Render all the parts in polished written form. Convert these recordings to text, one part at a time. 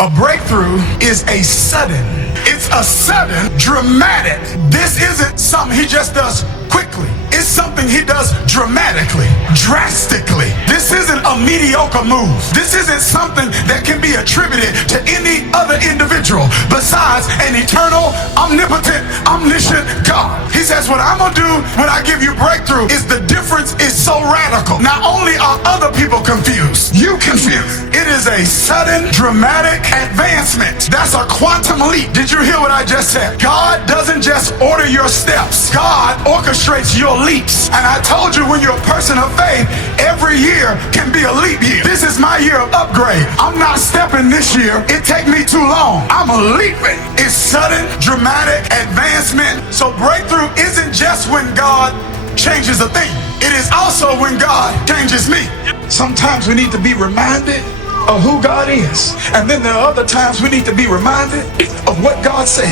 A breakthrough is a sudden. It's a sudden, dramatic. This isn't something he just does quickly. It's something he does dramatically, drastically. This isn't a mediocre move. This isn't something that can be attributed to any other individual besides an eternal, omnipotent, omniscient God. He says, what I'm gonna do when I give you breakthrough is the difference is so radical. Not only are other people confused, you confused. It is a sudden, dramatic advancement. That's a quantum leap. Did you hear what I just said? God doesn't just order your steps. God orchestrates your leaps. And I told you, when you're a person of faith, every year can be a leap year. This is my year of upgrade. I'm not stepping this year. It take me too long. I'm leaping. It's sudden, dramatic advancement. So breakthrough isn't just when God changes a thing. It is also when God changes me. Sometimes we need to be reminded of who God is. And then there are other times we need to be reminded of what God said.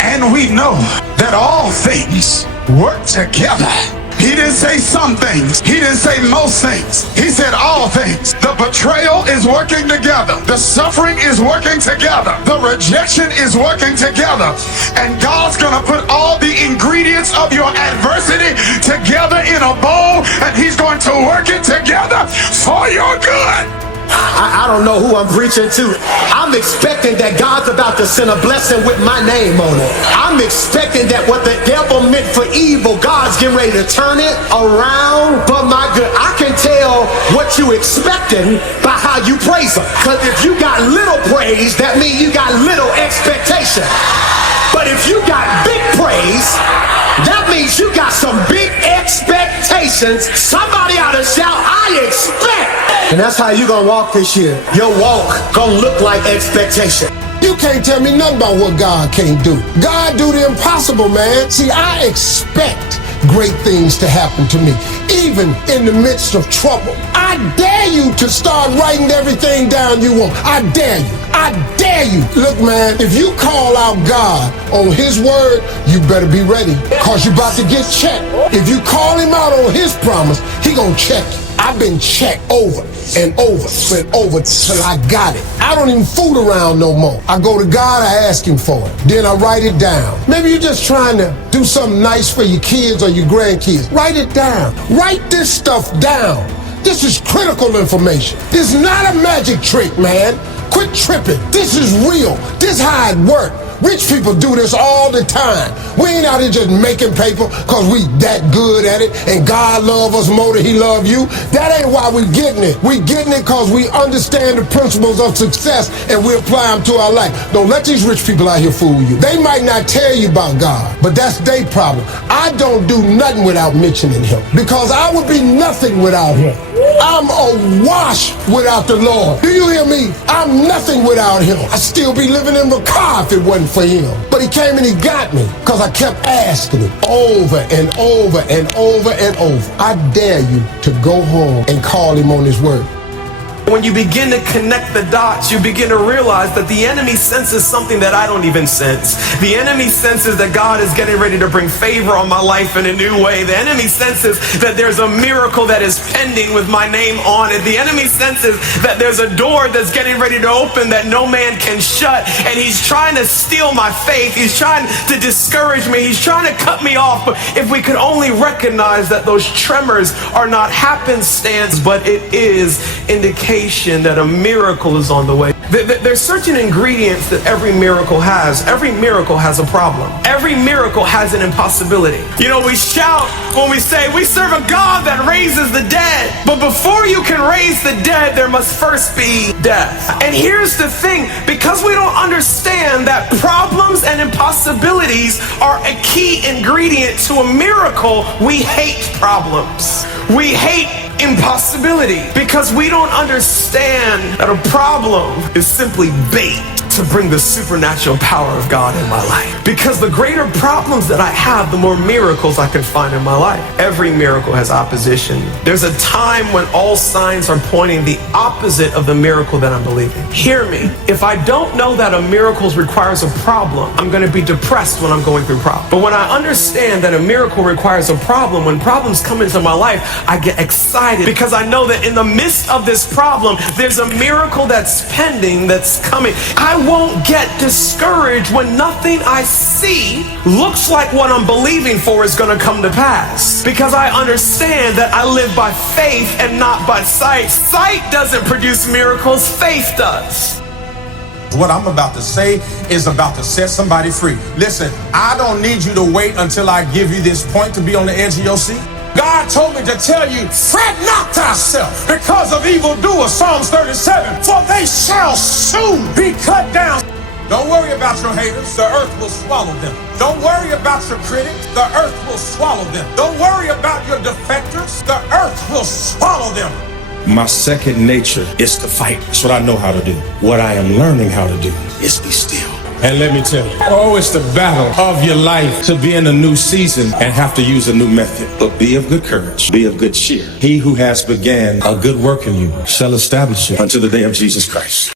And we know that all things work together. He didn't say some things. He didn't say most things. He said all things. The betrayal is working together. The suffering is working together. The rejection is working together. And God's gonna put all the ingredients of your adversity together in a bowl, and he's going to work it together for your good. I don't know who I'm preaching to. I'm expecting that God's about to send a blessing with my name on it. I'm expecting that what the devil meant for evil, God's getting ready to turn it around for my good. I can tell what you expecting by how you praise him. Because if you got little praise, that means you got little expectation. But if you got big praise, that means you got some big expectations. Somebody ought to shout, I expect. And that's how you gonna walk this year. Your walk gonna look like expectation. You can't tell me nothing about what God can't do. God do the impossible, man. See, I expect great things to happen to me, even in the midst of trouble. I dare you to start writing everything down you want. I dare you. I dare you. Look, man, if you call out God on his word, you better be ready, because you're about to get checked. If you call him out on his promise, he gonna check you. I've been checked over and over and over till I got it. I don't even fool around no more. I go to God, I ask him for it. Then I write it down. Maybe you're just trying to do something nice for your kids or your grandkids. Write it down. Write this stuff down. This is critical information. This is not a magic trick, man. Quit tripping. This is real. This is how it works. Rich people do this all the time. We ain't out here just making paper because we that good at it and God love us more than he love you. That ain't why we getting it. We getting it because we understand the principles of success and we apply them to our life. Don't let these rich people out here fool you. They might not tell you about God, but that's their problem. I don't do nothing without mentioning him, because I would be nothing without him. I'm awash without the Lord. Do you hear me? I'm nothing without him. I'd still be living in the car if it wasn't for him. But he came and he got me because I kept asking him over and over and over and over. I dare you to go home and call him on his word. When you begin to connect the dots, you begin to realize that the enemy senses something that I don't even sense. The enemy senses that God is getting ready to bring favor on my life in a new way. The enemy senses that there's a miracle that is pending with my name on it. The enemy senses that there's a door that's getting ready to open that no man can shut. And he's trying to steal my faith. He's trying to discourage me. He's trying to cut me off. But if we could only recognize that those tremors are not happenstance, but it is indication that a miracle is on the way. There's certain ingredients that every miracle has. Every miracle has a problem. Every miracle has an impossibility. You know, we shout when we say we serve a God that raises the dead. But before you can raise the dead, there must first be death. And here's the thing, because we don't understand that problems and impossibilities are a key ingredient to a miracle, we hate problems. We hate impossibility because we don't understand that a problem is simply bait to to bring the supernatural power of God in my life. Because the greater problems that I have, the more miracles I can find in my life. Every miracle has opposition. There's a time when all signs are pointing the opposite of the miracle that I'm believing. Hear me. If I don't know that a miracle requires a problem, I'm going to be depressed when I'm going through problems. But when I understand that a miracle requires a problem, when problems come into my life, I get excited because I know that in the midst of this problem, there's a miracle that's pending, that's coming. I won't get discouraged when nothing I see looks like what I'm believing for is going to come to pass. Because I understand that I live by faith and not by sight. Sight doesn't produce miracles, faith does. What I'm about to say is about to set somebody free. Listen, I don't need you to wait until I give you this point to be on the edge of your seat. God told me to tell you, fret not thyself because of evildoers, Psalms 37, for they shall soon be cut down. Don't worry about your haters, the earth will swallow them. Don't worry about your critics, the earth will swallow them. Don't worry about your defectors, the earth will swallow them. My second nature is to fight. That's what I know how to do. What I am learning how to do is be still. And let me tell you, it's the battle of your life to be in a new season and have to use a new method. But be of good courage, be of good cheer. He who has began a good work in you shall establish it until the day of Jesus Christ.